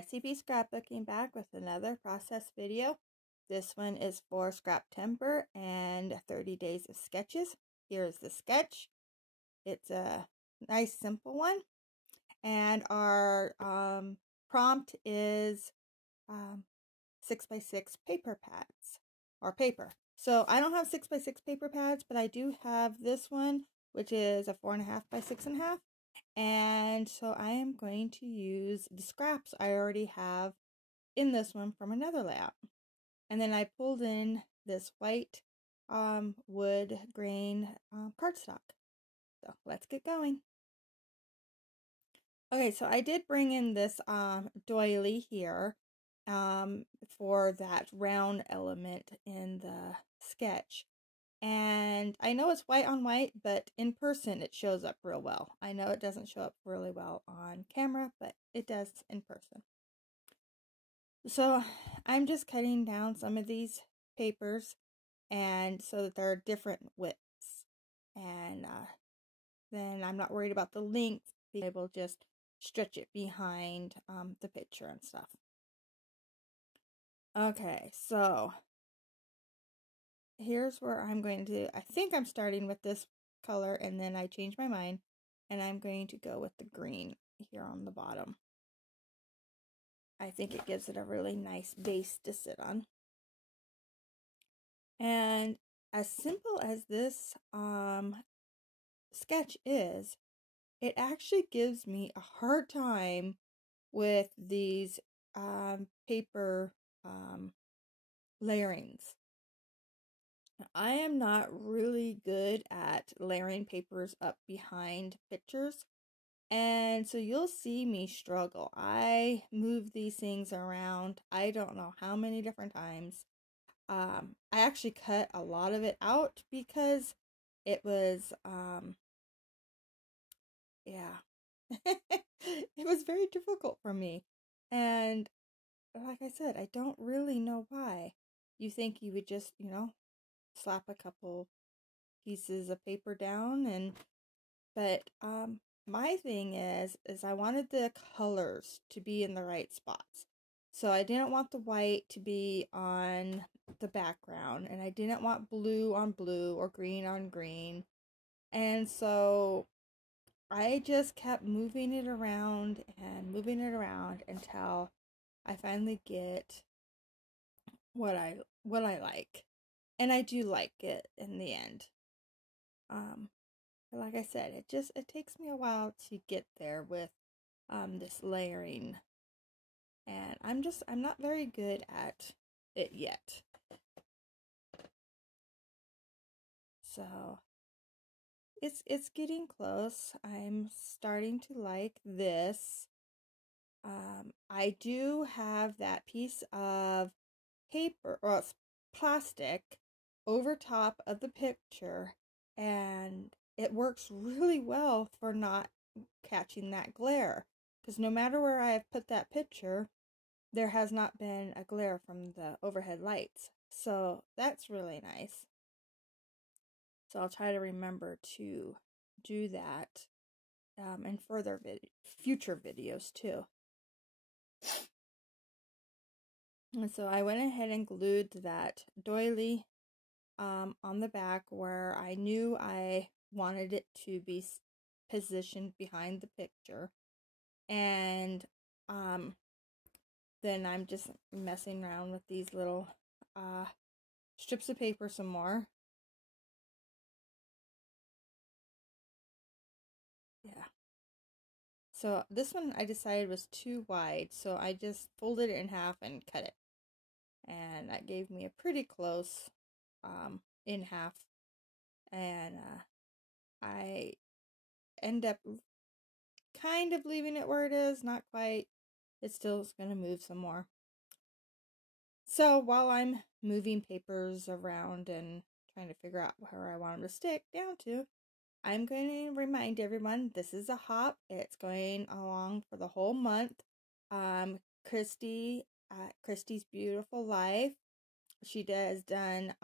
SCP Scrapbooking back with another process video. This one is for Scraptember and 30 days of sketches. Here's the sketch. It's a nice simple one. And our prompt is 6x6 paper pads or paper. So I don't have 6x6 paper pads, but I do have this one, which is a 4.5 by 6.5. And so I am going to use the scraps I already have in this one from another layout. And then I pulled in this white wood grain cardstock. So let's get going. Okay, so I did bring in this doily here for that round element in the sketch. And I know it's white on white, but in person it shows up real well. I know it doesn't show up really well on camera, but it does in person. So I'm just cutting down some of these papers and so that they're different widths. And then I'm not worried about the length, being able to just stretch it behind the picture and stuff. Okay, so here's where I'm going to, I think I'm starting with this color and then I change my mind and I'm going to go with the green here on the bottom. I think it gives it a really nice base to sit on. And as simple as this sketch is, it actually gives me a hard time with these paper layerings. I am not really good at layering papers up behind pictures, and so you'll see me struggle. I move these things around, I don't know how many different times. I actually cut a lot of it out because it was, yeah, it was very difficult for me. And like I said, I don't really know why. You think you would just, slap a couple pieces of paper down but my thing is I wanted the colors to be in the right spots. So I didn't want the white to be on the background and I didn't want blue on blue or green on green. And so I just kept moving it around and moving it around until I finally get what I like. And I do like it in the end. Like I said, it takes me a while to get there with this layering. And I'm not very good at it yet. So it's getting close. I'm starting to like this. I do have that piece of paper or plastic over top of the picture, and it works really well for not catching that glare, because no matter where I have put that picture, there has not been a glare from the overhead lights. So that's really nice. So I'll try to remember to do that in future videos too. And so I went ahead and glued that doily on the back where I knew I wanted it to be positioned behind the picture. And then I'm just messing around with these little strips of paper some more. Yeah. So this one I decided was too wide, so I just folded it in half and cut it. And that gave me a pretty close in half. And I end up kind of leaving it where it is, not quite. It still is going to move some more. So while I'm moving papers around and trying to figure out where I want them to stick down to, I'm going to remind everyone this is a hop. It's going along for the whole month. Christy's Beautiful Life. She has done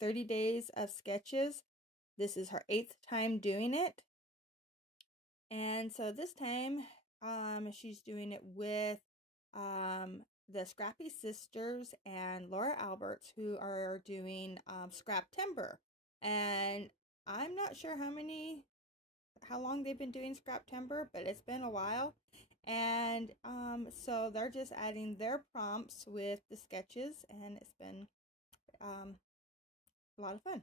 30 days of sketches. This is her 8th time doing it. And so this time she's doing it with the Scrappy Sisters and Laura Alberts, who are doing Scraptember. And I'm not sure how long they've been doing Scraptember, but it's been a while. And so they're just adding their prompts with the sketches, and it's been a lot of fun.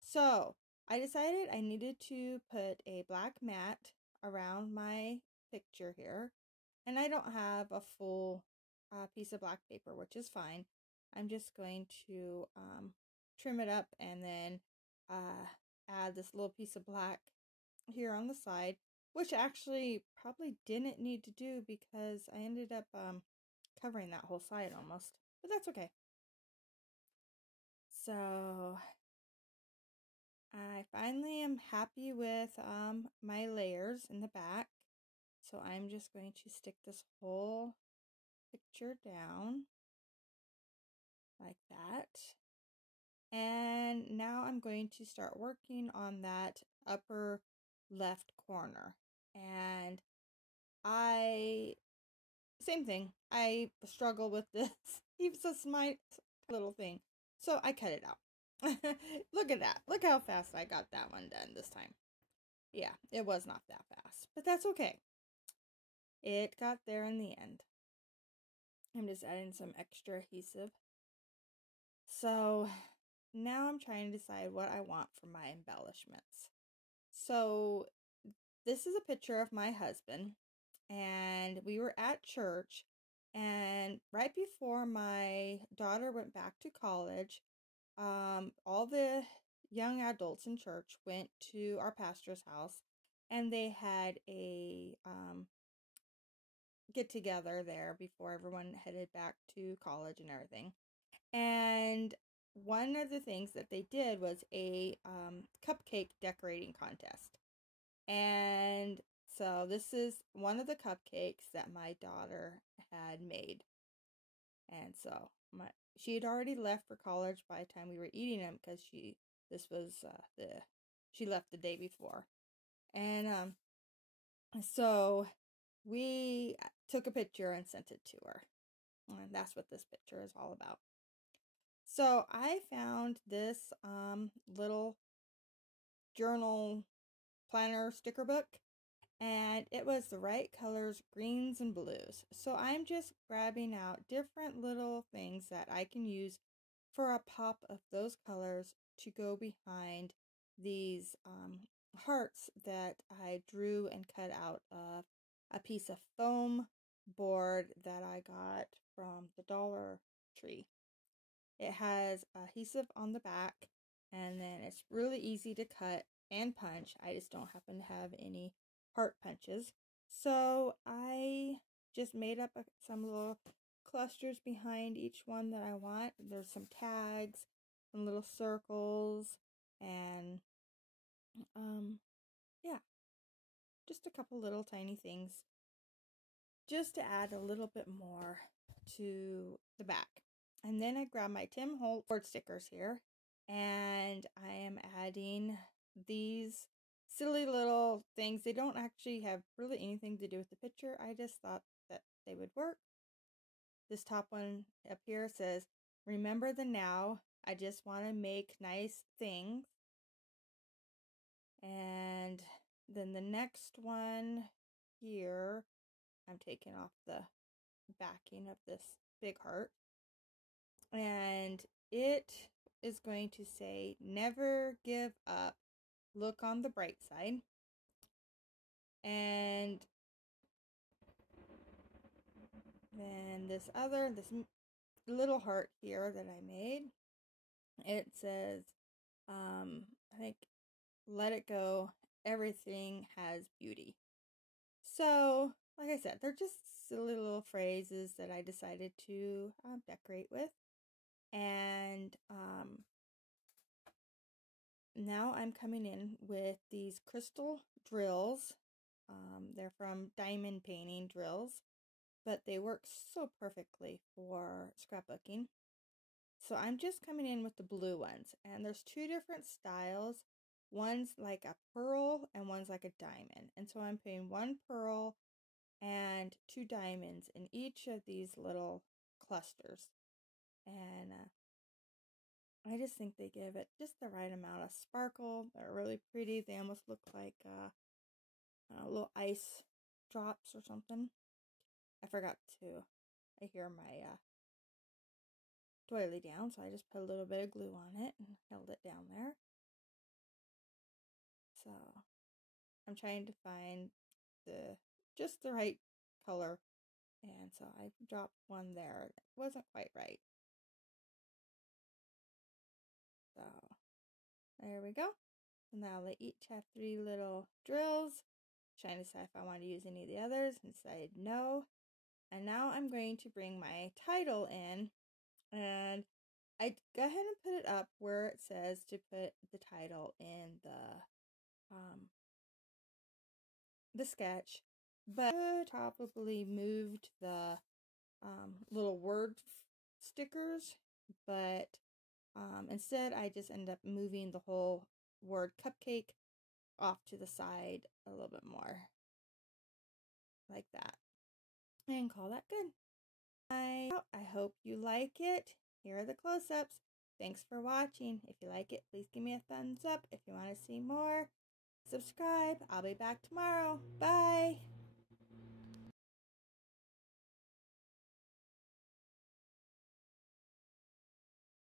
So I decided I needed to put a black mat around my picture here, and I don't have a full piece of black paper, which is fine. I'm just going to trim it up and then add this little piece of black here on the side, which actually probably didn't need to do because I ended up covering that whole side almost, but that's okay. So I finally am happy with my layers in the back. So I'm just going to stick this whole picture down like that. And now I'm going to start working on that upper left corner. And same thing, I struggle with this. It's just my little thing. So I cut it out. Look at that. Look how fast I got that one done this time. Yeah, it was not that fast, but that's okay. It got there in the end. I'm just adding some extra adhesive. So now I'm trying to decide what I want for my embellishments. So this is a picture of my husband, and we were at church, and right before my daughter went back to college, all the young adults in church went to our pastor's house, and they had a get together there before everyone headed back to college and everything. And one of the things that they did was a cupcake decorating contest. And so this is one of the cupcakes that my daughter had made. And so she had already left for college by the time we were eating them, because she left the day before. And so we took a picture and sent it to her. And that's what this picture is all about. So I found this little journal planner sticker book, and it was the right colors, greens and blues. So I'm just grabbing out different little things that I can use for a pop of those colors to go behind these hearts that I drew and cut out of a piece of foam board that I got from the Dollar Tree. It has adhesive on the back, and then it's really easy to cut and punch. I just don't happen to have any heart punches. So I just made up some little clusters behind each one that I want. There's some tags, some little circles, and yeah, just a couple little tiny things just to add a little bit more to the back. And then I grab my Tim Holtz board stickers here, and I am adding these silly little things. They don't actually have really anything to do with the picture. I just thought that they would work. This top one up here says, "Remember the now. I just want to make nice things." And then the next one here, I'm taking off the backing of this big heart, and it is going to say, "Never give up, look on the bright side." And then this little heart here that I made, it says, I think, "Let it go, everything has beauty." So like I said, they're just silly little phrases that I decided to decorate with. And now I'm coming in with these crystal drills. They're from Diamond Painting Drills, but they work so perfectly for scrapbooking. So I'm just coming in with the blue ones, and there's two different styles. One's like a pearl and one's like a diamond. And so I'm putting one pearl and 2 diamonds in each of these little clusters. And I just think they give it just the right amount of sparkle. They're really pretty. They almost look like little ice drops or something. I forgot to, I hear my doily down, so I just put a little bit of glue on it and held it down there. So I'm trying to find just the right color, and so I dropped one there that wasn't quite right. So there we go. Now they each have 3 little drills. Trying to decide if I want to use any of the others, and decided no. And now I'm going to bring my title in, and I go ahead and put it up where it says to put the title in the sketch, but I could probably moved the little word stickers, but instead I just ended up moving the whole word cupcake off to the side a little bit more, like that, and call that good. I hope you like it. Here are the close-ups. Thanks for watching. If you like it, please give me a thumbs up. If you want to see more, subscribe. I'll be back tomorrow. Bye.